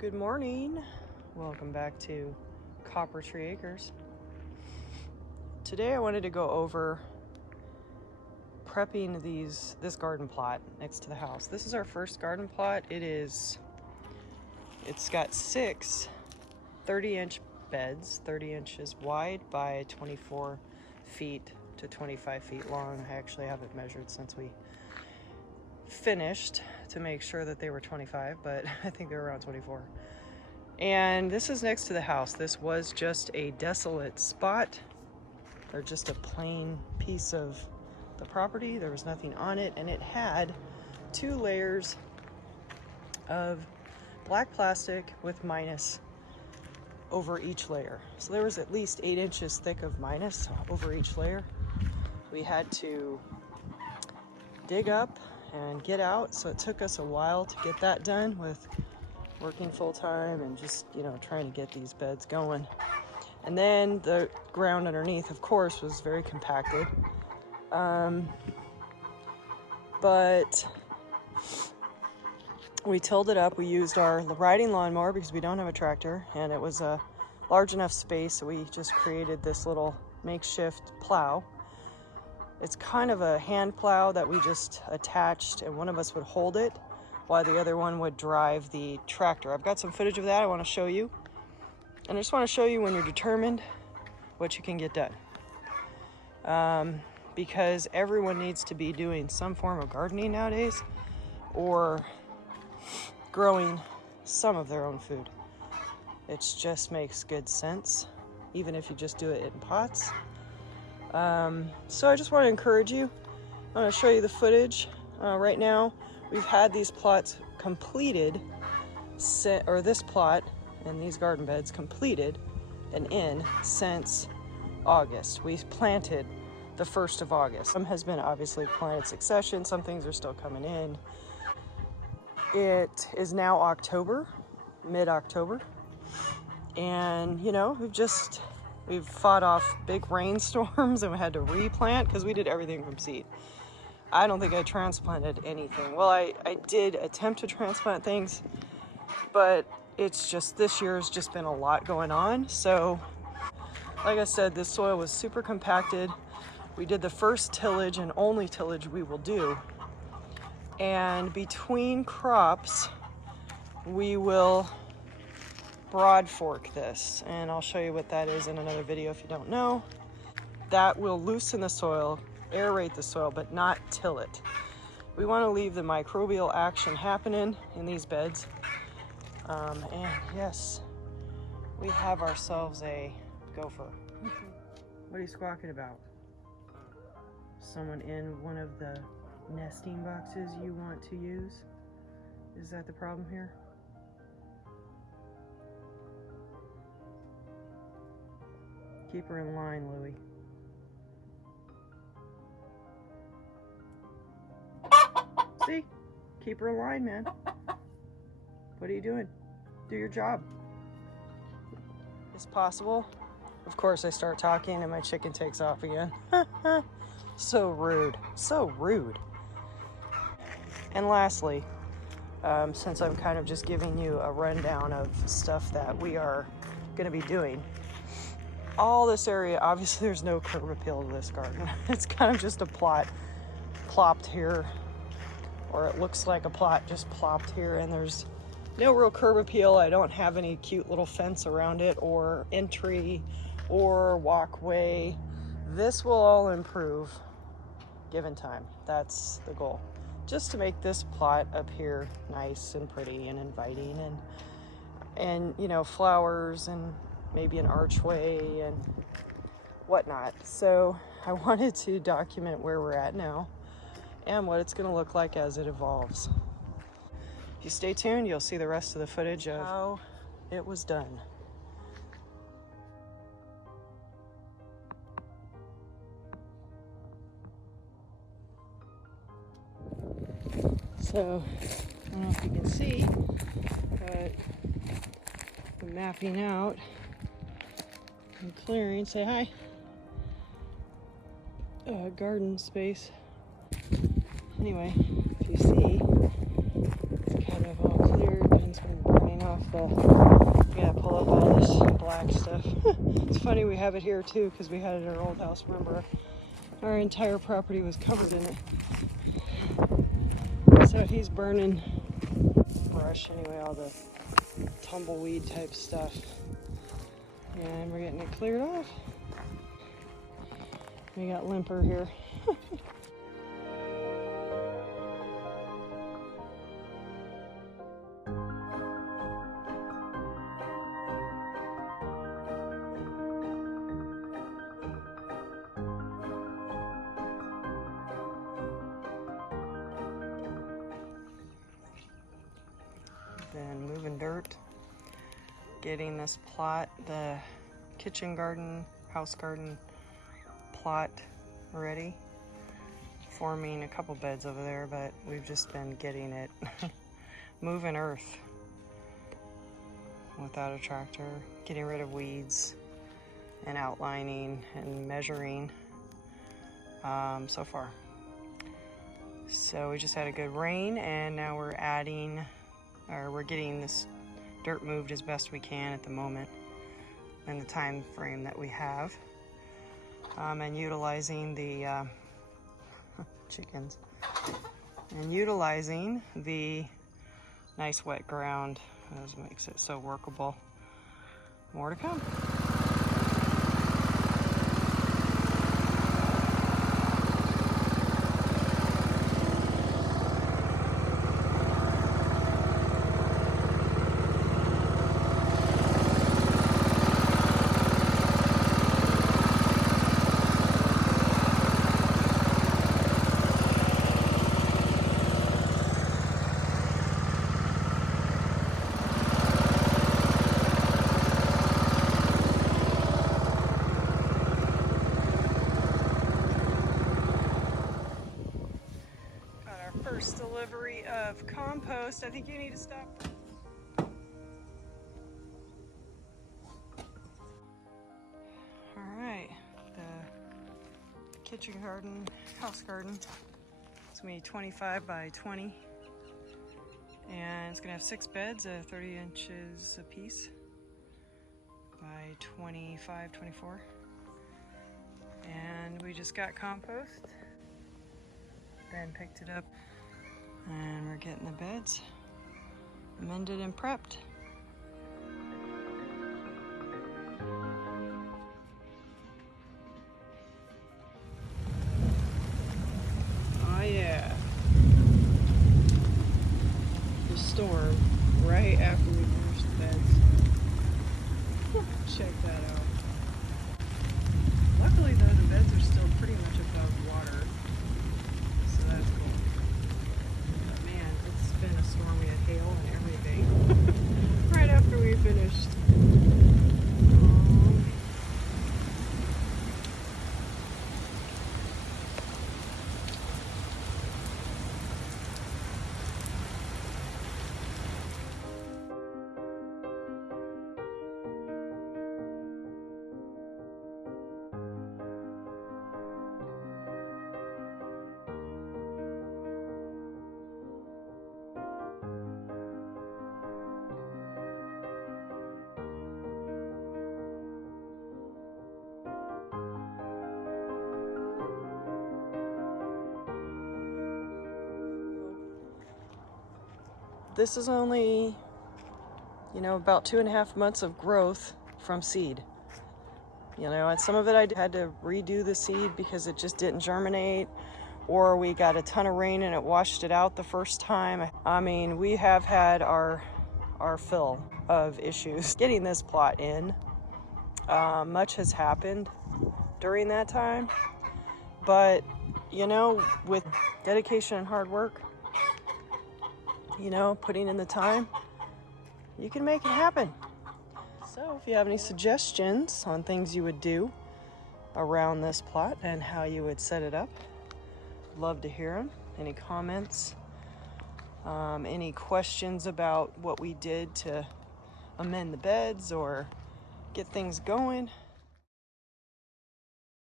Good morning. Welcome back to Coppertree Acres. Today I wanted to go over prepping this garden plot next to the house. This is our first garden plot. It's got 6 30-inch beds, 30 inches wide by 24 feet to 25 feet long. I actually haven't measured since we finished to make sure that they were 25, but I think they're around 24. And this is next to the house. This was just a desolate spot, or just a plain piece of the property. There was nothing on it, and it had 2 layers of black plastic with minus over each layer. So there was at least 8 inches thick of minus over each layer. We had to dig up and get out, so it took us a while to get that done with working full-time and just, trying to get these beds going. And then the ground underneath, of course, was very compacted. But we tilled it up. We used our riding lawnmower because we don't have a tractor, and it was a large enough space, so we just created this little makeshift plow. It's kind of a hand plow that we just attached, and one of us would hold it while the other one would drive the tractor. I've got some footage of that I want to show you. And I just want to show you when you're determined what you can get done. Because everyone needs to be doing some form of gardening nowadays, or growing some of their own food. It just makes good sense, even if you just do it in pots. So I just want to encourage you. I'm going to show you the footage. Right now, we've had these plots completed, or this plot and these garden beds completed and in since August. We planted the 1st of August. Some has been obviously planted succession. Some things are still coming in. It is now October, mid-October. And, we've fought off big rainstorms and we had to replant because we did everything from seed. I don't think I transplanted anything. Well, I did attempt to transplant things, but it's just, this year's just been a lot going on. So, like I said, this soil was super compacted. We did the first tillage and only tillage we will do. And between crops, we will broad fork this, and I'll show you what that is in another video if you don't know. That will loosen the soil, aerate the soil, but not till it. We want to leave the microbial action happening in these beds. And yes, we have ourselves a gopher. What are you squawking about? Someone in one of the nesting boxes you want to use? Is that the problem here? Keep her in line, Louie. See? Keep her in line, man. What are you doing? Do your job. It's possible. Of course, I start talking and my chicken takes off again. So rude. So rude. And lastly, since I'm kind of just giving you a rundown of stuff that we are going to be doing, all this area, obviously there's no curb appeal to this garden. It's kind of just a plot plopped here, or it looks like a plot just plopped here, and there's no real curb appeal. I don't have any cute little fence around it, or entry, or walkway. This will all improve given time. That's the goal. Just to make this plot up here nice and pretty and inviting, and flowers and maybe an archway and whatnot. So I wanted to document where we're at now and what it's going to look like as it evolves. If you stay tuned, you'll see the rest of the footage of how it was done. So, I don't know if you can see, but I'm mapping out and clearing. Say hi. Garden space. Anyway, if you see, it's kind of all cleared and it's been burning off we gotta pull up all this black stuff. It's funny we have it here too, because we had it at our old house. Remember, our entire property was covered in it. So he's burning brush anyway, all the tumbleweed type stuff. And we're getting it cleared off. We got Limper here. Then moving dirt, getting this plot, the kitchen garden, house garden plot ready, forming a couple beds over there, but we've just been getting it moving earth without a tractor, getting rid of weeds and outlining and measuring so far. So we just had a good rain, and now we're getting this dirt moved as best we can at the moment in the time frame that we have, and utilizing the chickens, and utilizing the nice wet ground. That makes it so workable. More to come. First delivery of compost. I think you need to stop. All right, the kitchen garden, house garden. It's gonna be 25 by 20, and it's gonna have 6 beds, 30 inches a piece by 25, 24. And we just got compost. Ben picked it up. And we're getting the beds mended and prepped. Oh yeah. The storm right after we finished the beds. Check that out. Luckily though, the beds are still pretty much above water. So that's cool. Been a storm, we had hail and everything right after we finished. This is only, about 2.5 months of growth from seed. And some of it I had to redo the seed because it just didn't germinate, or we got a ton of rain and it washed it out the first time. I mean, we have had our fill of issues getting this plot in. Much has happened during that time, but with dedication and hard work, putting in the time, you can make it happen. So if you have any suggestions on things you would do around this plot and how you would set it up, love to hear them. Any comments, any questions about what we did to amend the beds or get things going,